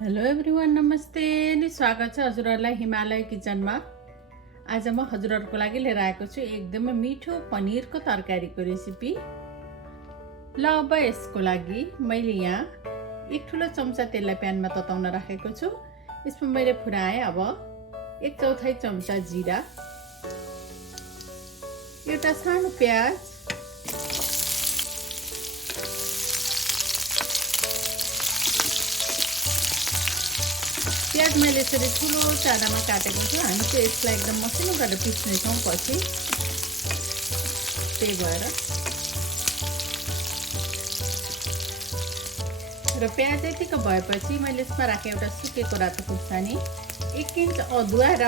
Hello everyone, नमस्ते अनि स्वागत छ हजुरहरूलाई हिमालय किचनमा। आज म हजुरहरूको लागि लिएर आएको छु एकदमै मिठो पनिरको तरकारीको रेसिपी। ल अब यसको लागि मैले यहाँ एक ठुलो चम्चा तेललाई प्यानमा तताउन राखेको छु। यसमा मैले फुराएँ। अब 1/4 चम्चा जिरा, एउटा सानो प्याज, प्याज मैले यसरी ठुलो चारामा काटेको छु। हामी चाहिँ यसलाई एकदम मसिनो गरेर पिस्नेछौँ पछि, त्यही भएर। र प्याज यतिको भएपछि मैले यसमा राखेँ एउटा सुकेको रातो खुर्सानी, 1 इन्च अदुवा र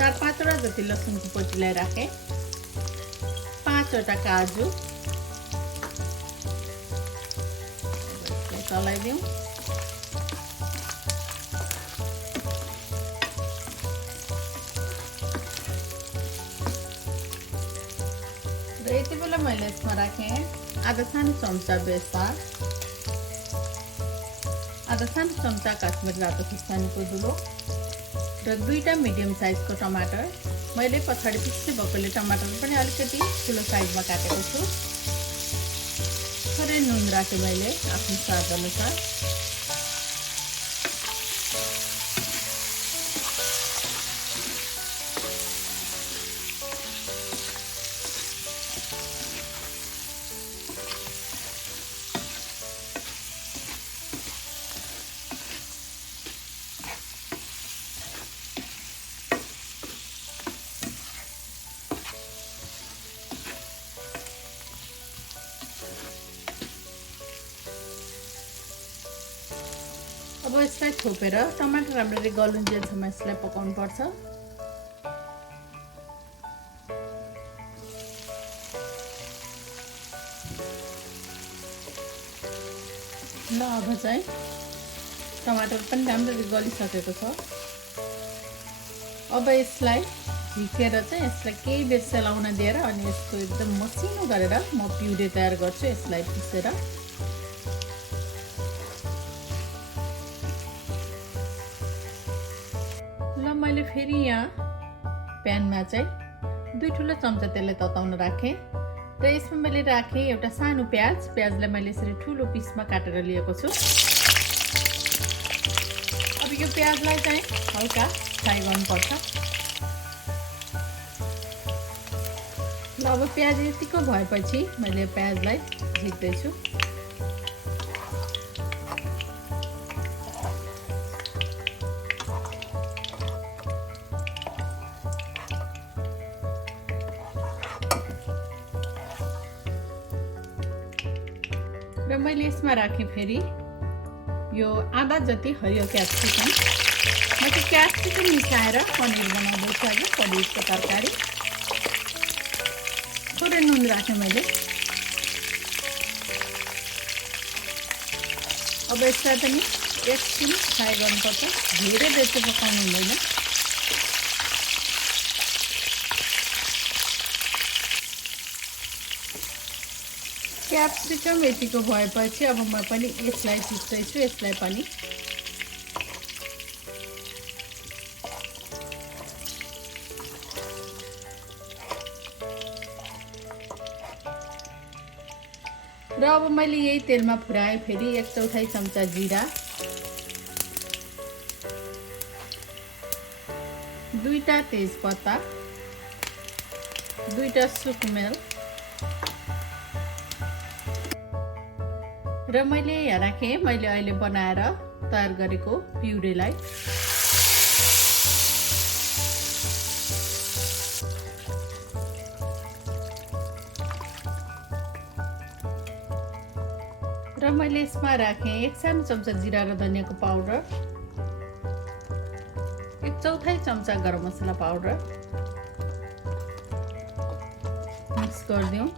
4-5वटा जति लसुनको पोटीलाई राखेँ, 5वटा काजु, चलाइदिउँ। र यति बेला मैले यसमा राखेँ आधा सानो चम्चा बेसार, आधा सानो चम्चा काश्मिरी रातो खुर्सानीको धुलो र 2टा मिडियम साइजको टमाटर। मैले पछाडि पिस्ने भएकोले टमाटर पनि अलिकति ठुलो साइजमा काटेको छु। थोरै नुन राखेँ मैले आफ्नो स्वाद अनुसार। अब यसलाई छोपेर टमाटर राम्ररी गलुन्जेलसम्म यसलाई पकाउनु पर्छ। ल अब चाहिँ टमाटर पनि राम्ररी गलिसकेको छ। अब यसलाई झिकेर चाहिँ यसलाई केही बेर सेलाउन दिएर अनि यसको एकदम मसिनो गरेर म प्युरे तयार गर्छु यसलाई पिसेर। ल मैले फेरि यहाँ प्यानमा चाहिँ 2 ठुलो चम्चा तेललाई तताउन राखेँ र यसमा मैले राखेँ एउटा सानो प्याजलाई मैले यसरी ठुलो पिसमा काटेर लिएको छु। अब यो प्याजलाई चाहिँ हल्का फ्राई गर्नुपर्छ। ल अब प्याज यतिको भएपछि मैले प्याजलाई झिक्दैछु। र मैले यसमा राखेँ फेरि यो आधा जति हरियो क्याप्सिकम। म चाहिँ क्याप्सिकम मिसाएर पनिर बनाउँदैछु आज, पनिरको तरकारी। थोरै नुन राखेँ मैले। अब यसलाई पनि एकछिन फ्राई गर्नुपर्छ, धेरै बेर चाहिँ पकाउनु हुँदैन। क्याप्सिकम यतिको भएपछि अब म पनि यसलाई चिस्दैछु, यसलाई पनि। र अब मैले यही तेलमा फुराएँ फेरि 1/4 चम्चा जिरा, 2टा तेजपत्ता, 2टा सुकमेल र मैले यहाँ राखेँ मैले अहिले बनाएर तयार गरेको प्युरेलाई। र मैले यसमा राखेँ 1 सानो चम्चा जिरा र धनियाँको पाउडर, 1/4 चम्चा गरम मसला पाउडर, मिक्स गरिदिउँ।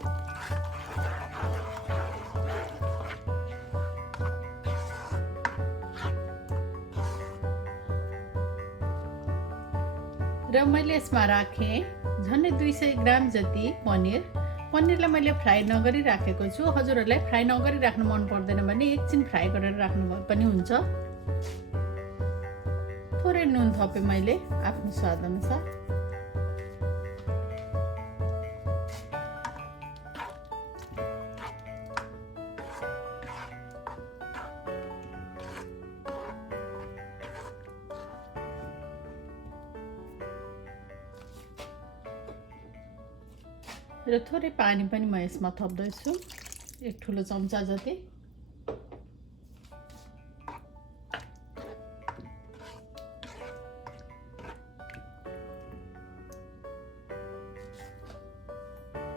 र मैले यसमा राखेँ झन्डै 200 ग्राम जति पनिरलाई मैले फ्राई नगरी राखेको छु। हजुरहरूलाई फ्राई नगरी राख्नु मन पर्दैन भने एकछिन फ्राई गरेर राख्नु पनि हुन्छ। थोरै नुन थपेँ मैले आफ्नो स्वाद अनुसार। र थोरै पानी पनि म यसमा थप्दैछु, 1 ठुलो चम्चा जति।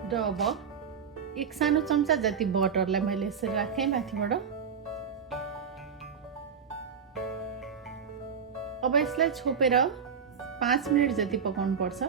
र अब 1 सानो चम्चा जति बटरलाई मैले यसरी राखेँ माथिबाट। अब यसलाई छोपेर 5 मिनेट जति पकाउनु पर्छ।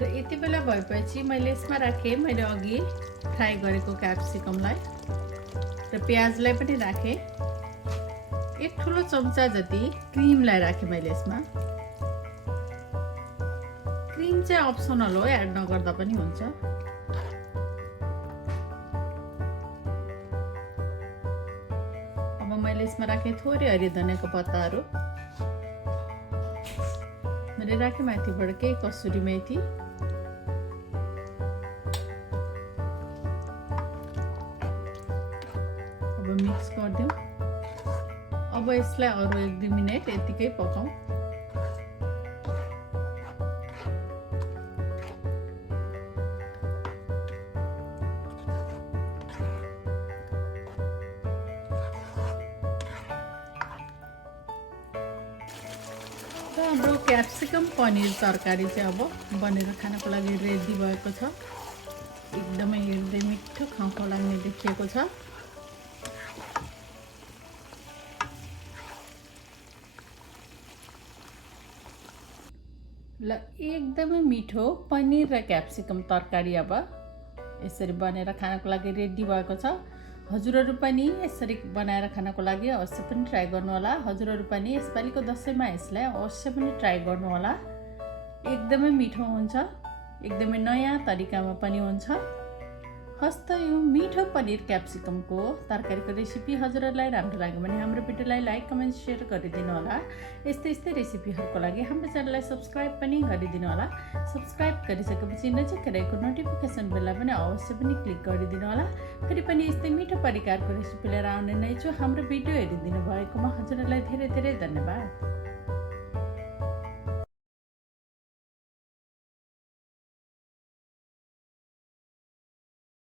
र यति बेला भएपछि मैले यसमा राखेँ मैले अघि फ्राई गरेको क्याप्सिकमलाई र प्याजलाई पनि राखेँ। 1 ठुलो चम्चा जति क्रिमलाई राखेँ मैले यसमा। क्रिम चाहिँ अप्सनल हो, एड नगर्दा पनि हुन्छ। अब मैले यसमा राखेँ थोरै हरियो धनियाँको पत्ताहरू। मैले राखेँ माथिबाट केही कसुरी मेथी। अब मिक्स गरिदिउँ। अब यसलाई अरू 1-2 मिनेट यतिकै पकाउँ। हाम्रो क्याप्सिकम पनिर तरकारी चाहिँ अब बनेर खानको लागि रेडी भएको छ। एकदमै हेर्दै मिठो खाँको लाग्ने देखिएको छ। ल एकदमै मिठो पनिर र क्याप्सिकम तरकारी अब यसरी बनेर खानको लागि रेडी भएको छ। हजुरहरू पनि यसरी बनाएर खानको लागि अवश्य पनि ट्राई गर्नुहोला। हजुरहरू पनि यसपालिको दसैँमा यसलाई अवश्य पनि ट्राई गर्नुहोला। एकदमै मिठो हुन्छ, एकदमै नयाँ तरिकामा पनि हुन्छ। हस्त यो मिठो पनिर क्याप्सिकमको तरकारीको रेसिपी हजुरहरूलाई राम्रो लाग्यो भने हाम्रो भिडियोलाई लाइक, कमेन्ट, सेयर गरिदिनु होला। यस्तै रेसिपीहरूको लागि हाम्रो च्यानललाई सब्स्क्राइब पनि गरिदिनु होला। सब्स्क्राइब गरिसकेपछि नजिकै रहेको नोटिफिकेसन बेललाई पनि अवश्य पनि क्लिक गरिदिनु होला। फेरि पनि यस्तै मिठो परिकारको रेसिपी लिएर आउने नै छु। हाम्रो भिडियो हेरिदिनु भएकोमा हजुरहरूलाई धेरै धेरै धन्यवाद।